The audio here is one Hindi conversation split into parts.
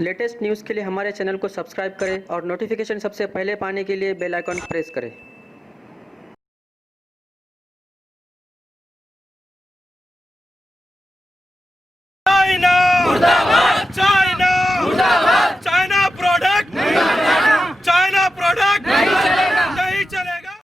लेटेस्ट न्यूज़ के लिए हमारे चैनल को सब्सक्राइब करें और नोटिफिकेशन सबसे पहले पाने के लिए बेल आइकॉन प्रेस करें। चाइना मुर्दाबाद, चाइना मुर्दाबाद, चाइना प्रोडक्ट नहीं चलेगा, चाइना प्रोडक्ट नहीं चलेगा।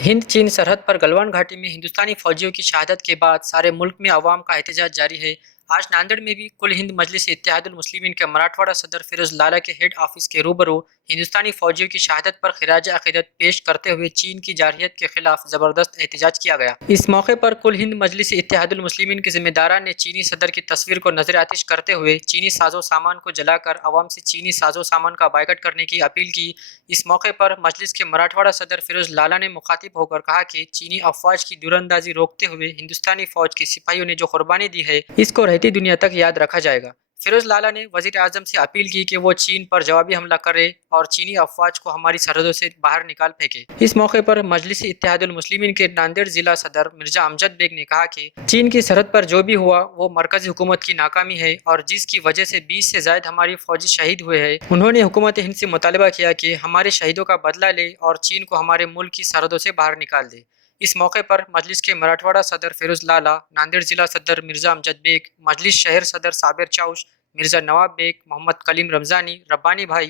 हिंद चीन सरहद पर गलवान घाटी में हिंदुस्तानी फौजियों की शहादत के बाद सारे मुल्क में अवाम का एहतजाज जारी है। आज नांदेड़ में भी कुल हिंद मजलिस इत्तेहादुल मुस्लिमीन के मराठवाड़ा सदर फिरोज लाला के हेड ऑफिस के रूबरू हिंदुस्तानी फौजियों की शहादत पर खिराज अकीदत पेश करते हुए चीन की जारहियत के खिलाफ जबरदस्त एहतजाज किया गया। इस मौके पर कुल हिंद मजलिस इत्तेहादुल मुस्लिमीन के जिम्मेदारान ने चीनी सदर की तस्वीर को नजर आतिश करते हुए चीनी साजो सामान को जलाकर अवाम से चीनी साजो सामान का बायकॉट करने की अपील की। इस मौके पर मजलिस के मराठवाड़ा सदर फिरोज लाला ने मुखातिब होकर कहा कि चीनी अफवाज की दूरंदाजी रोकते हुए हिंदुस्तानी फौज के सिपाहियों ने जो कुर्बानी दी है इसको रहती दुनिया तक याद रखा जाएगा। फिरोज लाला ने वजीर आजम से अपील की कि वो चीन पर जवाबी हमला करे और चीनी अफवाज को हमारी सरहदों से बाहर निकाल फेंके। इस मौके पर मजलिस इत्तेहादुल मुस्लिमीन के नांदेड़ जिला सदर मिर्जा अमजद बेग ने कहा कि चीन की सरहद पर जो भी हुआ वो मरकजी हुकूमत की नाकामी है और जिसकी वजह से 20 से ज्यादा हमारी फौजी शहीद हुए हैं। उन्होंने हुकूमत हिंद से मुतालबा किया कि हमारे शहीदों का बदला ले और चीन को हमारे मुल्क की सरहदों से बाहर निकाल दे। इस मौके पर मजलिस के मराठवाड़ा सदर फिरोज लाला, नांदेड़ जिला सदर मिर्जा अमजद बेग, मजलिस शहर सदर साबिर चाउश, मिर्जा नवाब बेग, मोहम्मद कलीम रमजानी, रब्बानी भाई,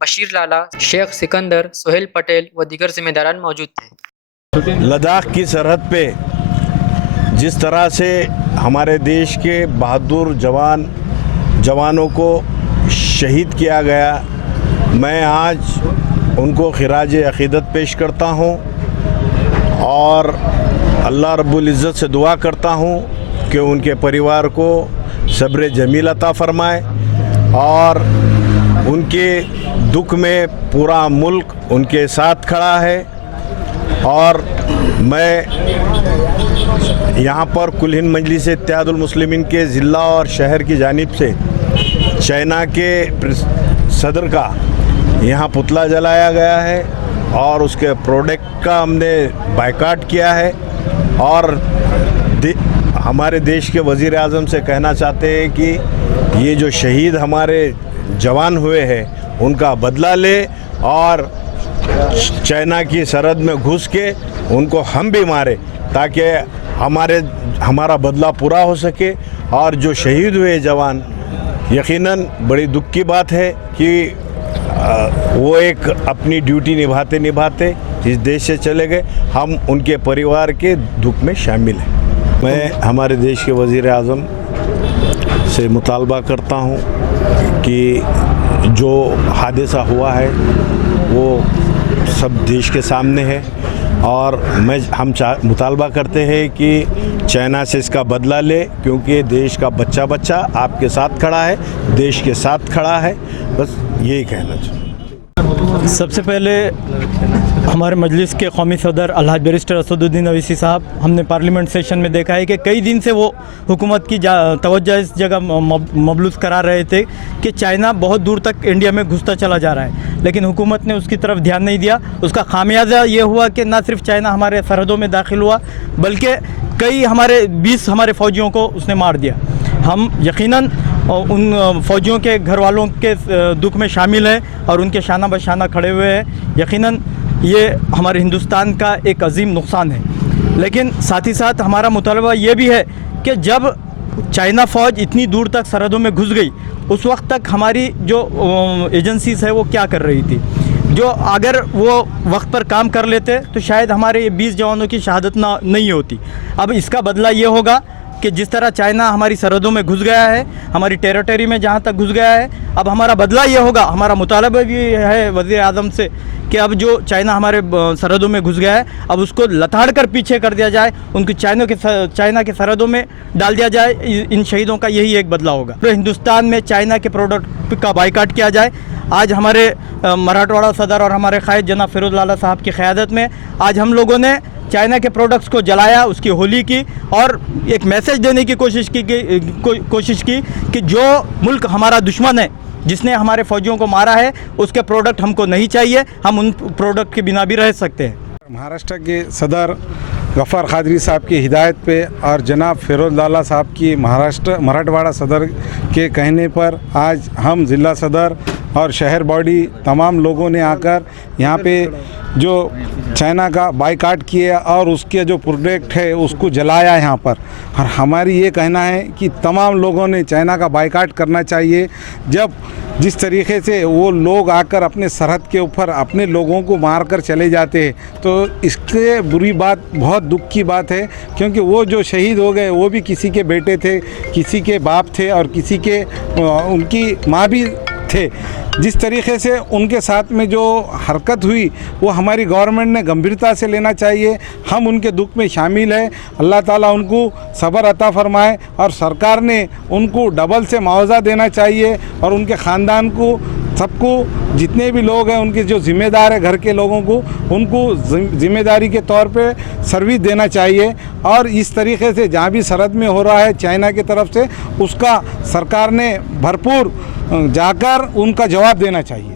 बशीर लाला, शेख सिकंदर, सोहेल पटेल व दीगर जिम्मेदारान मौजूद थे। लद्दाख की सरहद पे जिस तरह से हमारे देश के बहादुर जवानों को शहीद किया गया, मैं आज उनको खिराज अक़ीदत पेश करता हूँ और अल्लाह रब्बुल इज़्ज़त से दुआ करता हूँ कि उनके परिवार को सब्र जमील अता फ़रमाए और उनके दुख में पूरा मुल्क उनके साथ खड़ा है। और मैं यहाँ पर कुल हिंद मजलिस इत्तेहादुल मुस्लिमीन के ज़िला और शहर की जानिब से चाइना के सदर का यहाँ पुतला जलाया गया है और उसके प्रोडक्ट का हमने बायकॉट किया है और हमारे देश के वज़ीर आज़म से कहना चाहते हैं कि ये जो शहीद हमारे जवान हुए हैं उनका बदला ले और चाइना की सरहद में घुस के उनको हम भी मारे ताकि हमारा बदला पूरा हो सके। और जो शहीद हुए जवान, यकीनन बड़ी दुख की बात है कि वो एक अपनी ड्यूटी निभाते इस देश से चले गए। हम उनके परिवार के दुख में शामिल हैं। मैं हमारे देश के वज़ीर आज़म से मुतालबा करता हूँ कि जो हादसा हुआ है वो सब देश के सामने है और हम मुतालबा करते हैं कि चाइना से इसका बदला ले, क्योंकि देश का बच्चा आपके साथ खड़ा है, देश के साथ खड़ा है। बस यही कहना चाहिए। सबसे पहले हमारे मजलिस के कौमी सदर अलहाज बैरिस्टर असदुद्दीन अवैसी साहब, हमने पार्लियामेंट सेशन में देखा है कि कई दिन से वो हुकूमत की तवज्जो इस जगह मबलूस करा रहे थे कि चाइना बहुत दूर तक इंडिया में घुसता चला जा रहा है, लेकिन हुकूमत ने उसकी तरफ ध्यान नहीं दिया। उसका खामियाजा ये हुआ कि ना सिर्फ चाइना हमारे सरहदों में दाखिल हुआ बल्कि कई 20 हमारे फ़ौजियों को उसने मार दिया। हम यकीनन उन फ़ौजियों के घर वालों के दुख में शामिल हैं और उनके शाना बशाना खड़े हुए हैं। यकीनन ये हमारे हिंदुस्तान का एक अजीम नुकसान है, लेकिन साथ ही साथ हमारा मुतालबा ये भी है कि जब चाइना फ़ौज इतनी दूर तक सरहदों में घुस गई, उस वक्त तक हमारी जो एजेंसीज़ है वो क्या कर रही थी। जो अगर वो वक्त पर काम कर लेते तो शायद हमारे ये 20 जवानों की शहादत नहीं होती। अब इसका बदला ये होगा कि जिस तरह चाइना हमारी सरहदों में घुस गया है, हमारी टेरिटरी में जहाँ तक घुस गया है, अब हमारा बदला ये होगा। हमारा मुतालबा भी है वज़ीर आज़म से कि अब जो चाइना हमारे सरहदों में घुस गया है, अब उसको लताड़ कर पीछे कर दिया जाए, उनकी चाइना के सरहदों में डाल दिया जाए। इन शहीदों का यही एक बदला होगा। तो हिंदुस्तान में चाइना के प्रोडक्ट का बायकॉट किया जाए। आज हमारे मराठवाड़ा सदर और हमारे कायद जनाब फिरोज लाला साहब की क़यादत में आज हम लोगों ने चाइना के प्रोडक्ट्स को जलाया, उसकी होली की और एक मैसेज देने की कोशिश की कि जो मुल्क हमारा दुश्मन है, जिसने हमारे फ़ौजियों को मारा है, उसके प्रोडक्ट हमको नहीं चाहिए। हम उन प्रोडक्ट के बिना भी रह सकते हैं। महाराष्ट्र के सदर गफ़ार कादरी साहब की हिदायत पे और जनाब फिरोज लाला साहब की मराठवाड़ा सदर के कहने पर आज हम ज़िला सदर और शहर बॉडी तमाम लोगों ने आकर यहाँ पे जो चाइना का बाइकाट किया और उसके जो प्रोडक्ट है उसको जलाया यहाँ पर। और हमारी ये कहना है कि तमाम लोगों ने चाइना का बाइकाट करना चाहिए। जब जिस तरीके से वो लोग आकर अपने सरहद के ऊपर अपने लोगों को मार कर चले जाते हैं तो इसके बुरी बात, बहुत दुख की बात है, क्योंकि वो जो शहीद हो गए वो भी किसी के बेटे थे, किसी के बाप थे और किसी के उनकी माँ भी थे। जिस तरीके से उनके साथ में जो हरकत हुई वो हमारी गवर्नमेंट ने गंभीरता से लेना चाहिए। हम उनके दुख में शामिल हैं। अल्लाह ताला उनको सब्र अता फरमाए और सरकार ने उनको डबल से मुआवजा देना चाहिए और उनके ख़ानदान को, सबको, जितने भी लोग हैं उनके जो ज़िम्मेदार है घर के लोगों को, उनको ज़िम्मेदारी के तौर पे सर्विस देना चाहिए। और इस तरीके से जहाँ भी सरहद में हो रहा है चाइना की तरफ से, उसका सरकार ने भरपूर जाकर उनका जवाब देना चाहिए।